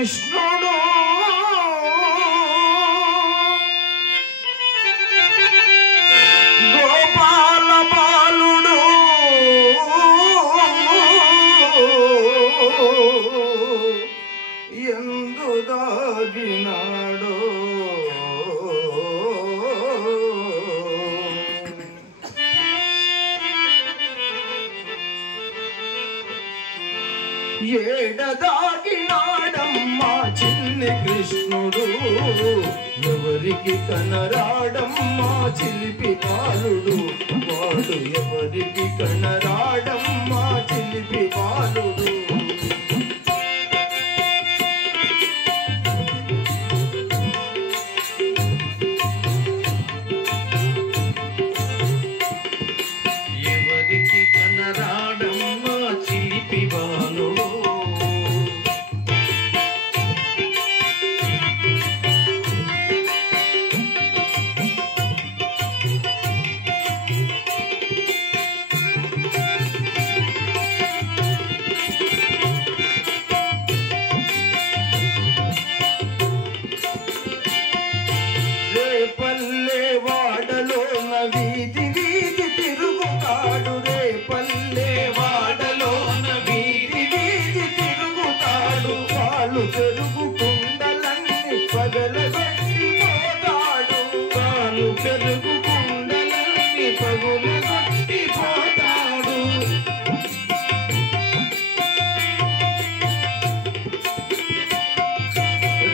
కృష్ణుడు గోపాల బాలుడు ఎందు దాగినాడో ఏడదాగినాడమ్మా చిన్ని కృష్ణుడు ఎవరికి కనరాడమ్మా చిలిపి బాలుడు వాడు ఎవరికి కనరాడమ్మా చిలిపి బాలుడు ఎవరికి కనరాడమ్మా చిలిపి బాలుడు పల్లె వాడలోన వీధి వీధి తిరుగుతాడు రే పల్లె వాడలోన వీధి వీధి తిరుగుతాడు పాలు పెరుగు కుండలన్నీ పగలగొట్టి పోతాడు పాలు పెరుగు కుండలన్నీ పగులగొట్టి పోతాడు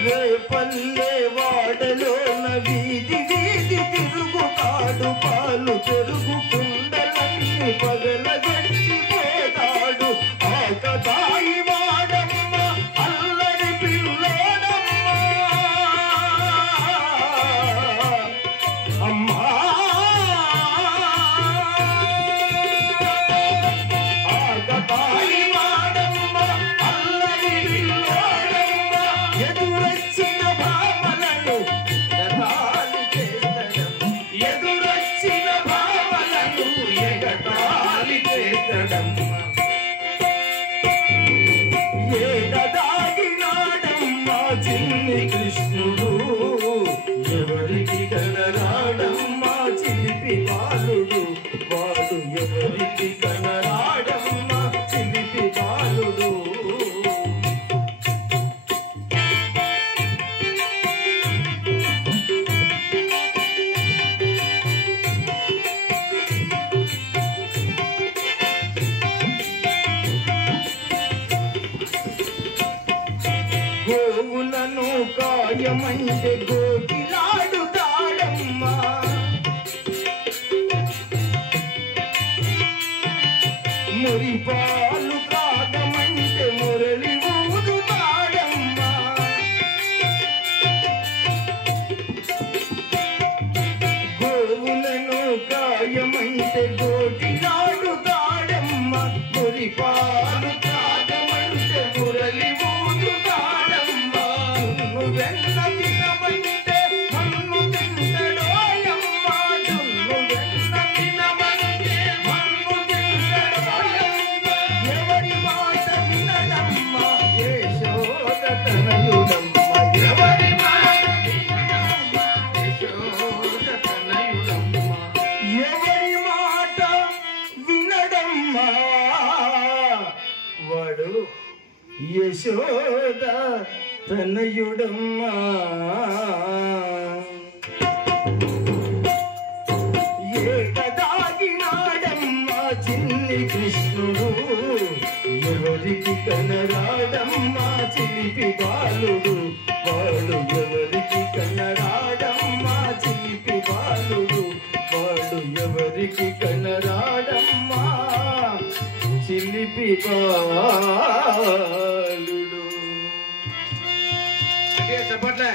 రే పల్లె వాడలోన వీధి వీధి తిరుగుతాడు పాలు పెరుగు కుండలన్నీ పగలగొట్టి పోతాడు ఆకతాయి వాడమ్మ అల్లరి పిల్లోడమ్మ అమ్మా ఆకతాయి వాడమ్మ అల్లరి పిల్లోడమ్మ ఎదురొచ్చిన భామలను ఎదురొచ్చిన భావలను ఎగతాళి చేతడమ్మ ఏడదాగినాడమ్మా చిన్ని కృష్ణుడు ఎవరికి కనరాడమ్మా చిలిపి బాలుడు వాడు ఎవరికి కనరాడమ్మా చిలిపి బాలుడు గోవులను కాయమంటే గోకిలాడుతాడమ్మా మురిపాలు త్రాగమంటే మురళి ఊదుతాడమ్మా గోవులను కాయమంటే గోకిలాడుతాడమ్మా మురిపాలు త్రాగమంటే మురళి వెన్న తినమంటే మన్ను తింటడోయమ్మా జున్ను వెన్న తినమంటే మన్ను తింటడోయమ్మా ఎవరి మాట వినడమ్మా యశోద తనయుడమ్మ ఎవరి మాట వినడమ్మా యశోద తనయుడమ్మ ఎవరి మాట వినడమ్మా వాడు యశోద తనయుడమ్మా ఏడదాగినాడమ్మా చిన్ని కృష్ణుడు ఎవరికి కనరాడమ్మా చిలిపి బాలుడు వాడు ఎవరికి కనరాడమ్మా చిలిపి బాలుడు వాడు ఎవరికి కనరాడమ్మా చిలిపి బాలుడు. చెప్పట్లే